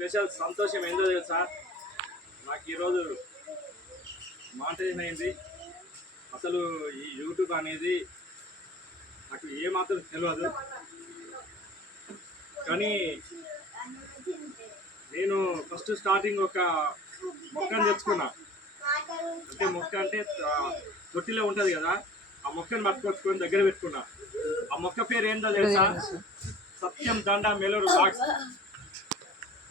Special సంతోషం ఏందో తెలుసా? నాకు ఈరోజు మానిటైజేషన్ అయింది అసలు ఈ యూట్యూబ్ అనేది నాకు ఏమాత్రం తెలియదు కానీ నేను ఫస్ట్ స్టార్టింగ్ ఒక మొక్కను తెచ్చుకున్నా. అంటే మొక్క అంటే తొట్టిలో ఉంటుంది కదా ఆ మొక్కను పట్టుకొచ్చుకొని దగ్గర పెట్టుకున్నా. ఆ మొక్క పేరు ఏందో తెలుసా? సత్యం దండ మెలూరు బాక్స్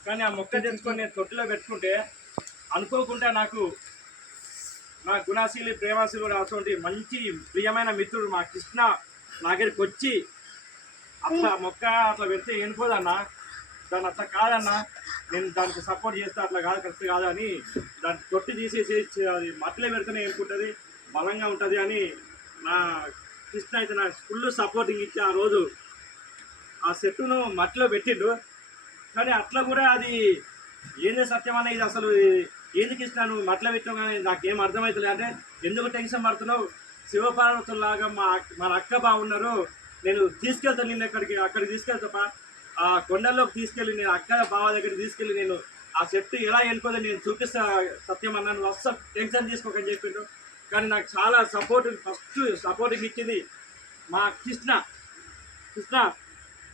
కానీ ఆ మొక్క తెచ్చుకొని నేను తొట్టిలో పెట్టుకుంటే అనుకోకుండా నాకు నా గుణాశీలి ప్రేమాశీలు అటువంటి మంచి ప్రియమైన మిత్రుడు మా కృష్ణ నా దగ్గరికి వచ్చి అట్లా మొక్క అట్లా పెడితే ఏనుకోదన్నా దాన్ని అట్లా కాదన్నా? నేను దానికి సపోర్ట్ చేస్తే అట్లా కాదు కరెక్ట్ కాదు అని దాన్ని తొట్టి తీసేసి అది మట్టిలో పెడితేనే ఏనుకుంటుంది బలంగా ఉంటుంది అని నా కృష్ణ అయితే నాకు ఫుల్ సపోర్టింగ్ ఇచ్చి ఆ రోజు ఆ సెట్టును మట్టిలో పెట్టిండు. కానీ అట్లా కూడా అది ఏంది సత్యం అన్న ఇది అసలు ఎందుకు ఇస్తున్నాను మట్ల మట్టిలో పెట్టావు కానీ నాకేం అర్థమవుతలే అంటే ఎందుకు టెన్షన్ పడుతున్నావు? శివపార్వతుల్లాగా మా మన అక్క బాగున్నారు నేను తీసుకెళ్తాను నిన్ను ఎక్కడికి? అక్కడికి తీసుకెళ్తాపా? ఆ కొండల్లోకి తీసుకెళ్ళి నేను అక్క బావ దగ్గరికి తీసుకెళ్ళి నేను ఆ చెట్టు ఎలా వెళ్ళిపోతే నేను చూపిస్తా సత్యం అన్నాను అస్సలు టెన్షన్ తీసుకోకని చెప్పిండు కానీ నాకు చాలా సపోర్ట్ ఫస్ట్ సపోర్టింగ్ ఇచ్చింది మా కృష్ణ. కృష్ణ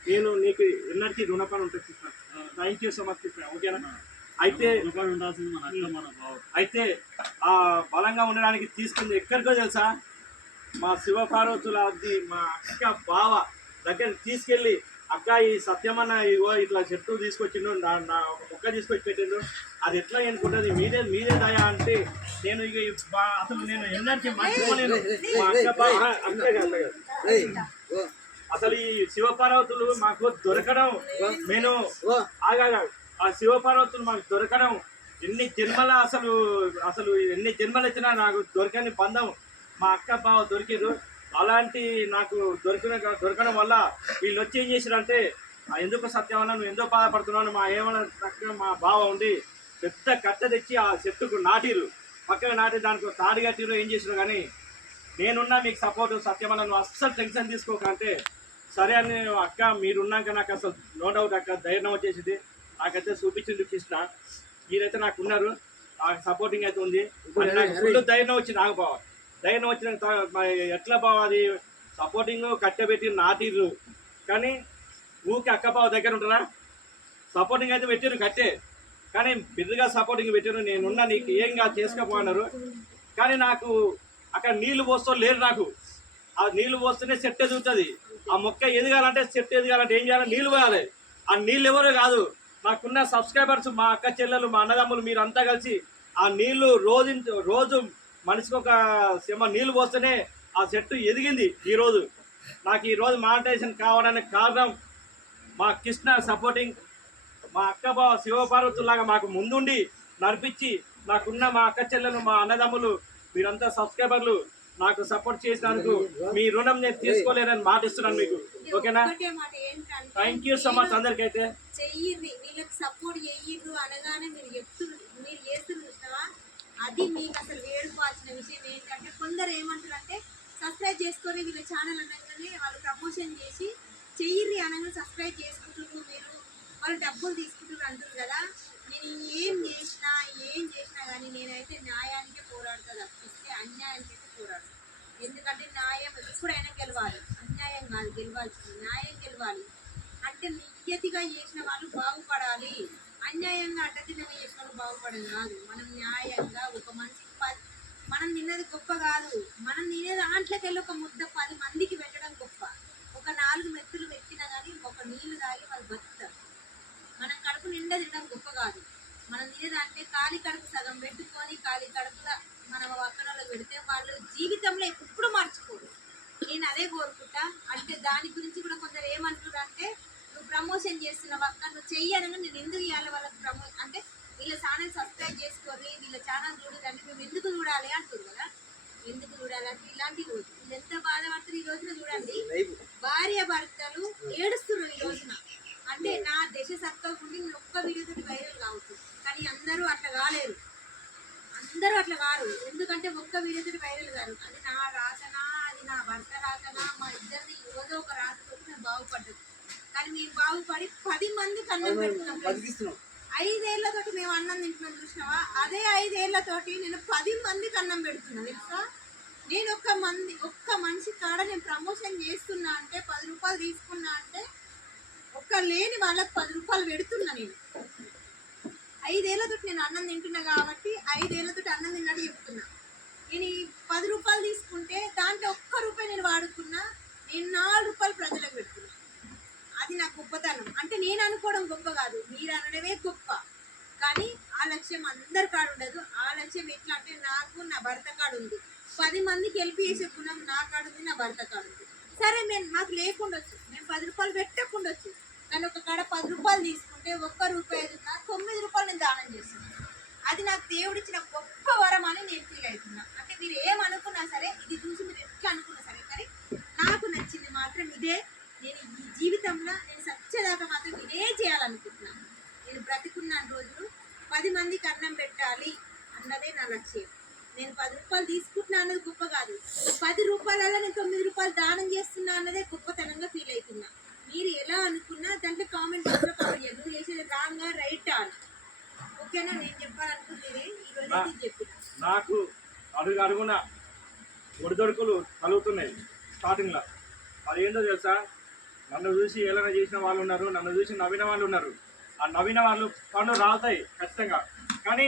నేను నీకు ఎన్నటికీ రుణపడి ఉంటుంది thank you so much Krishna ఓకేనా? అయితే రూపాయలు ఉండాల్సింది మన అక్క మన బావ. అయితే ఆ బలంగా ఉండడానికి తీసుకుంది ఎక్కడికో తెలుసా? మా శివ పార్వతులది మా అక్క బావ దగ్గర తీసుకెళ్ళి అక్క ఈ సత్యమన్న ఇగో ఇట్లా చెట్టు తీసుకొచ్చిండు నా నా ఒక మొక్క తీసుకొచ్చి పెట్టిండు. అది ఎట్లా అనుకుంటుంది మీదే మీదే దయ అంటే నేను ఇక అసలు నేను ఎన్నటికీ మర్చిపోలేను. మా అక్క బావ అంతే కాదు అసలు ఈ శివపార్వతులు మాకు దొరకడం నేను ఆగాగా ఆ శివపార్వతులు మాకు దొరకడం ఎన్ని జన్మల అసలు అసలు ఎన్ని జన్మలు వచ్చినా నాకు దొరకని బంధం. మా అక్క బావ దొరికిరు అలాంటి నాకు దొరికిన దొరకడం వల్ల వీళ్ళు వచ్చి ఏం "ఆ, ఎందుకు సత్యం అన్నా నువ్వు ఎందుకు బాధపడుతున్నావు? మా ఏమన్నా చక్కగా మా బావ ఉండి పెద్ద కట్ట తెచ్చి ఆ చెట్టుకు నాటిరు పక్కన నాటి దానికి ఒక తాడి కట్టిరు ఏం చేసిరు కానీ నేనున్నా మీకు సపోర్ట్ సత్యమన్న నువ్వు అస్సలు టెన్షన్ తీసుకోకంటే సరే అని అక్క మీరున్నాక నాకు అసలు నో డౌట్ అక్క ధైర్యం వచ్చేసింది. నాకైతే చూపించింది కృష్ణ. మీరైతే నాకు ఉన్నారు. నాకు సపోర్టింగ్ అయితే ఉంది. ఫుల్ ధైర్యం వచ్చింది. నాకు బావ. ధైర్యం వచ్చిన ఎట్లా బావ అది? సపోర్టింగ్ కట్టెబెట్టి నాటిర్రు. కానీ ఊరికి అక్క బావ దగ్గర ఉంటారా? సపోర్టింగ్ అయితే పెట్టారు కట్టే. కానీ బిర్రుగా సపోర్టింగ్ పెట్టారు నేనున్నా నీకు ఏం కాదు చేసుకోపోన్నారు కానీ నాకు అక్కడ నీళ్ళు పోస్తూ లేరు నాకు. ఆ నీళ్ళు పోస్తేనే సెట్ ఎదుగుతుంది ఆ మొక్క ఎదగాలంటే చెట్టు ఎదగాలంటే ఏం చేయాలి? నీళ్ళు పోయాలి. ఆ నీళ్ళు ఎవరు కాదు నాకున్న సబ్స్క్రైబర్స్ మా అక్క చెల్లెలు మా అన్నదమ్ములు మీరంతా కలిసి ఆ నీళ్ళు రోజు రోజు మనిషికి ఒక సెమ నీళ్ళు పోస్తేనే ఆ చెట్టు ఎదిగింది ఈరోజు నాకు ఈరోజు మానిటైజేషన్ కావడానికి కారణం మా కృష్ణ సపోర్టింగ్ మా అక్క బావ శివపార్వతులాగా మాకు ముందుండి నడిపించి నాకున్న మా అక్క చెల్లెలు మా అన్నదమ్ములు మీరంతా సబ్స్క్రైబర్లు నాకు సపోర్ట్ చేసినందుకు మీ రుణం నేను తీసుకోలేనని మాటిస్తున్నాను మీకు. ఓకేనా? థ్యాంక్ యూ సో మచ్ అందరికైతే. చెయ్యిర్రి వీళ్ళకి సపోర్ట్ అనగానే మీరు చెప్తున్నారు మీరు చేస్తున్నారు చూసినావా? అది మీకు అసలు వేడుకోవాల్సిన విషయం ఏంటంటే కొందరు ఏమంటారు అంటే సబ్స్క్రైబ్ చేసుకొని వీళ్ళ ఛానల్ అనగానే వాళ్ళు ప్రమోషన్ చేసి చెయ్యిర్రి అనగానే సబ్స్క్రైబ్ చేసుకుంటున్నారు మీరు. వాళ్ళు డబ్బులు తీసుకుంటున్నారు అంటారు కదా. నేను ఏం చేసినా ఏం చేసినా కానీ నేనైతే న్యాయానికే పోరాడుతా తప్పిస్తే అన్యాయానికి చూడాలి ఎందుకంటే న్యాయం ఎప్పుడైనా గెలవాలి. అన్యాయం కాదు గెలవాల్సింది న్యాయం గెలవాలి. అంటే నిత్యతిగా చేసిన వాళ్ళు బాగుపడాలి. అన్యాయంగా అడ్డదినంగా చేసిన వాళ్ళు బాగుపడడం కాదు. మనం న్యాయంగా ఒక మనిషికి పది మనం తిన్నది గొప్ప కాదు. మనం తినే దాంట్లోకి వెళ్ళి ఒక ముద్ద పది మందికి పెట్టడం గొప్ప. ఒక నాలుగు మెత్తులు పెట్టినా కానీ ఒక నీళ్ళు తాగి వాళ్ళు బతుకుతారు. మనం కడుపు నిండా తినడం గొప్ప కాదు. మనం తినేదాంటే ఖాళీ కడుపు సగం పెట్టుకొని ఖాళీ కడుపులో మనం పెడితే వాళ్ళు జీవితంలో ఎప్పుడు మర్చిపోరు. నేను అదే కోరుకుంటా. అంటే దాని గురించి కూడా కొందరు ఏమంటారు అంటే నువ్వు ప్రమోషన్ చేస్తున్నావు అక్క నువ్వు చెయ్యనగా నేను ఎందుకు ఇవ్వాలి వాళ్ళకి ప్రమో అంటే వీళ్ళ ఛానల్ సబ్స్క్రైబ్ చేసుకోరి వీళ్ళ ఛానల్ అంటే మేము ఎందుకు చూడాలి అంటారు కదా. ఎందుకు చూడాలి అంటే ఇలాంటి రోజు. ఎంత బాధపడతారు ఈ రోజున చూడండి. భార్య భర్తలు ఏడుస్తున్నారు ఈ రోజున. అంటే నా దశ సత్వకుండి నేను ఒక్క వీడియోతో వైరల్ కావచ్చు కానీ అందరూ అట్లా కాలేరు అందరూ అట్లా కారు. ఎందుకంటే ఒక్క వీడియోతో వైరల్ కారు అది నా రాసనా అది నా భర్త రాసనా మా ఇద్దరిది ఏదో ఒక రాసతో నేను బాగుపడ్డది కానీ మేము బాగుపడి పది మంది కన్నం పెడుతున్నాం. ఐదేళ్ళతోటి మేము అన్నం తింటున్నాం చూసినావా? అదే ఐదేళ్ళతోటి నేను పది మందికి అన్నం పెడుతున్నా తెలుసా? నేను ఒక్క మంది ఒక్క మనిషి కాడ నేను ప్రమోషన్ చేస్తున్నా అంటే పది రూపాయలు తీసుకున్నా అంటే ఒక్క లేని వాళ్ళకి పది రూపాయలు పెడుతున్నా నేను. ఐదేళ్ళతోటి నేను అన్నం తింటున్నా కాబట్టి ఐదేళ్ళతోటి అన్నం తిన్నట్టు చెప్తున్నా. నేను ఈ పది రూపాయలు తీసుకుంటే దాంట్లో ఒక్క రూపాయి నేను వాడుకున్నా నేను నాలుగు రూపాయలు ప్రజలకు పెడుతున్నా అది నా గొప్పతనం. అంటే నేను అనుకోవడం గొప్ప కాదు. మీరు అనడమే గొప్ప. కానీ ఆ లక్ష్యం అందరి కాడు ఉండదు. ఆ లక్ష్యం ఎట్లా అంటే నాకు నా భర్త కాడు ఉంది. పది మందికి హెల్ప్ చేసే గుణం నా కాడు ఉంది నా భర్త కాడు ఉంది సరే మేము మాకు లేకుండొచ్చు మేము పది రూపాయలు పెట్టకుండా వచ్చు. నన్ను ఒక కాడ పది రూపాయలు తీసుకుంటే ఒక్క రూపాయి ఉన్నా తొమ్మిది రూపాయలు నేను దానం చేస్తున్నాను అది నాకు దేవుడిచ్చిన గొప్ప వరం అని నేను ఫీల్ అవుతున్నా. అంటే మీరు ఏమనుకున్నా సరే ఇది చూసి మీరు ఎట్లా అనుకున్నా సరే కానీ నాకు నచ్చింది మాత్రం ఇదే. నేను ఈ జీవితంలో నేను సత్యదాకా మాత్రం ఇదే చేయాలనుకుంటున్నాను నేను బ్రతికున్న రోజులు పది మందికి అన్నం పెట్టాలి అన్నదే నా లక్ష్యం. నేను పది రూపాయలు తీసుకుంటున్నా అన్నది గొప్ప కాదు. పది రూపాయలలో నేను తొమ్మిది రూపాయలు దానం చేస్తున్నా అన్నదే గొప్పతనంగా ఫీల్ అవుతున్నా. మీరు ఎలా అనుకున్నా దాంట్లో కామెంట్ బాక్స్లో కామెంట్ చేయండి. నువ్వు చేసేది రాంగా రైటా అని. ఓకేనా? నేను చెప్పాలనుకునేది ఈరోజు అయితే నాకు అడుగు అడుగున ఒడిదొడుకులు కలుగుతున్నాయి స్టార్టింగ్లో అది ఏంటో తెలుసా? నన్ను చూసి ఏలన చేసిన వాళ్ళు ఉన్నారు నన్ను చూసి నవ్విన వాళ్ళు ఉన్నారు. ఆ నవ్విన వాళ్ళు పనులు రాలుతాయి ఖచ్చితంగా. కానీ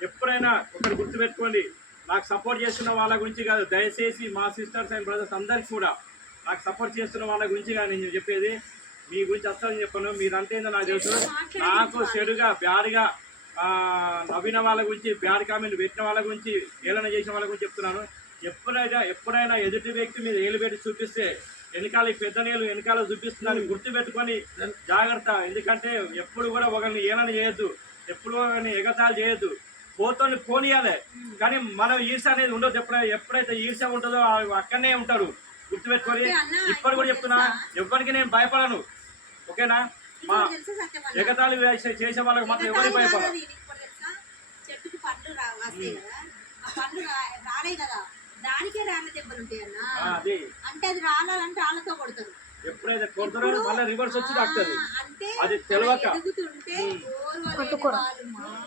ఎప్పుడైనా ఒకటి గుర్తుపెట్టుకోండి నాకు సపోర్ట్ చేస్తున్న వాళ్ళ గురించి కాదు దయచేసి మా సిస్టర్స్ అండ్ బ్రదర్స్ అందరికి కూడా నాకు సపోర్ట్ చేస్తున్న వాళ్ళ గురించి కానీ నేను చెప్పేది మీ గురించి అస్సలు చెప్పను. మీరంటే ఏందో నాకు తెలుసు. నాకు చెడుగా బ్యాడ్గా ఆ, నవ్విన వాళ్ళ గురించి బ్యాడ్ కామెంట్ పెట్టిన వాళ్ళ గురించి ఏలన చేసిన వాళ్ళ గురించి చెప్తున్నాను. ఎప్పుడైనా ఎప్పుడైనా ఎదుటి వ్యక్తి మీద ఏలు పెట్టి చూపిస్తే వెనకాల పెద్ద నీళ్ళు వెనకాల చూపిస్తున్నారని గుర్తు పెట్టుకొని జాగ్రత్త. ఎందుకంటే ఎప్పుడు కూడా ఒకరిని ఏలన చేయొద్దు ఎప్పుడు ఒకరిని ఎగతాళి చేయొద్దు. పోతోని పోనీయాలి. కానీ మనం ఈర్ష అనేది ఉండదు ఎప్పుడైతే ఎప్పుడైతే ఈర్ష ఉంటుందో అక్కడనే ఉంటారు. గుర్తుపెట్టుకొని ఇప్పుడు కూడా చెప్తున్నా ఎవరికి నేను భయపడను. ఓకేనా? మా? ఎగతాళి చేసే వాళ్ళకి మాత్రం ఎవరికి భయపడను కాదు ఇది ఇంకోటి తెలుసా? చెట్టుకి పండ్లు రా వస్తాయి కదా. ఆ పండ్లు రా- రాలే కదా. దానికే రాళ్ళ దెబ్బలు ఉంటాయి అన్న. ఆ, అది. అంటే అది రాలాలంటే రాళ్ళతో కొడతారు. ఎప్పుడైతే కొడతారో మళ్ళీ రివర్స్ వచ్చి అది తెలియక.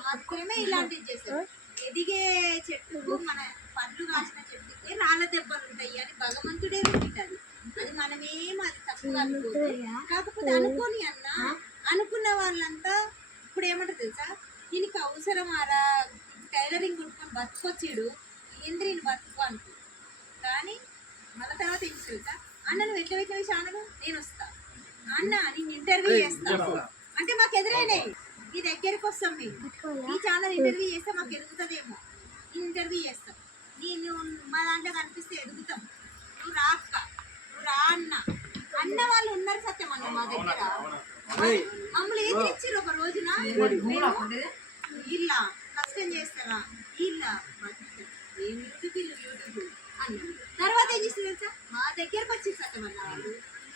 మాత్రమే ఇలాంటివి చేస్తారు. ఎదిగే చెట్టుకు మన పండ్లు కాసిన చెట్టుకి రాళ్ళ దెబ్బలు ఉంటాయి. అని భగవంతుడే పెట్టాడు అది మనమేం అది తక్కువ అనుకోదు. కాకపోతే అనుకోని అన్న అనుకున్న వాళ్ళంతా ఇప్పుడు ఏమంటారు తెలుసా? దీనికి అవసరమారా? టైలరింగ్ కొట్టుకొని బతుకొచ్చాడు. ఏంద్రీని బతుకు అనుకో కానీ మళ్ళీ తర్వాత ఏం తెలుసా? అన్న నువ్వు ఎట్లా పెట్టినవి ఛానల్? నేను వస్తా. అన్న నేను ఇంటర్వ్యూ చేస్తా. అంటే మాకు ఎదురైనాయి. నీ దగ్గరికి వస్తాం మేము. ఈ ఛానల్ ఇంటర్వ్యూ చేస్తే మాకు ఎదుగుతుందేమో. ఇంటర్వ్యూ చేస్తాం. నేను మా దాంట్లో కనిపిస్తే ఎదుగుతాం. నువ్వు రా అక్క. నువ్వు రా అన్న. అన్న వాళ్ళు ఉన్నారు సత్యం అన్న మా దగ్గర. మమ్మల్ని ఏం తెచ్చిర్రు ఒక రోజున? ఇల్లా. కష్టం చేస్తారా? ఇల్లా. ఏం యూట్యూబ్ ఇల్లు యూట్యూబ్? అన్న. తర్వాత ఏం చేస్తుంది తెలుసా? మా దగ్గరకు వచ్చి సత్యం అన్న వాళ్ళు.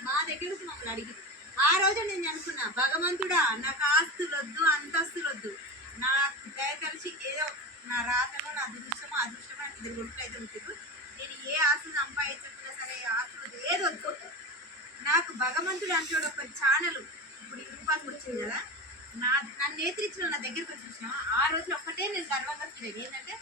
మా దగ్గరకు మమ్మల్ని అడిగి ఆ రోజు నేను అనుకున్నా భగవంతుడా నాకు ఆస్తులు వద్దు అంతస్తులు వద్దు. నాకు దయ కలిసి ఏదో నా రాతలో నా అదృష్టమో అదృష్టమో నాకు ఇద్దరు కొడుకులు అయితే ఉంటుంది నేను ఏ ఆశలు సంపాదించట్లా సరే ఆశలు ఏది వద్దు? నాకు భగవంతుడు అంటాడు ఒక ఛానల్. ఇప్పుడు ఈ రూపాయలకు వచ్చింది కదా. నా నన్ను నేత్రించిన నా దగ్గరికి వచ్చి చూసినా ఆ రోజు ఒక్కటే నేను గర్వంగా ఫీల్ అయ్యింది ఏంటంటే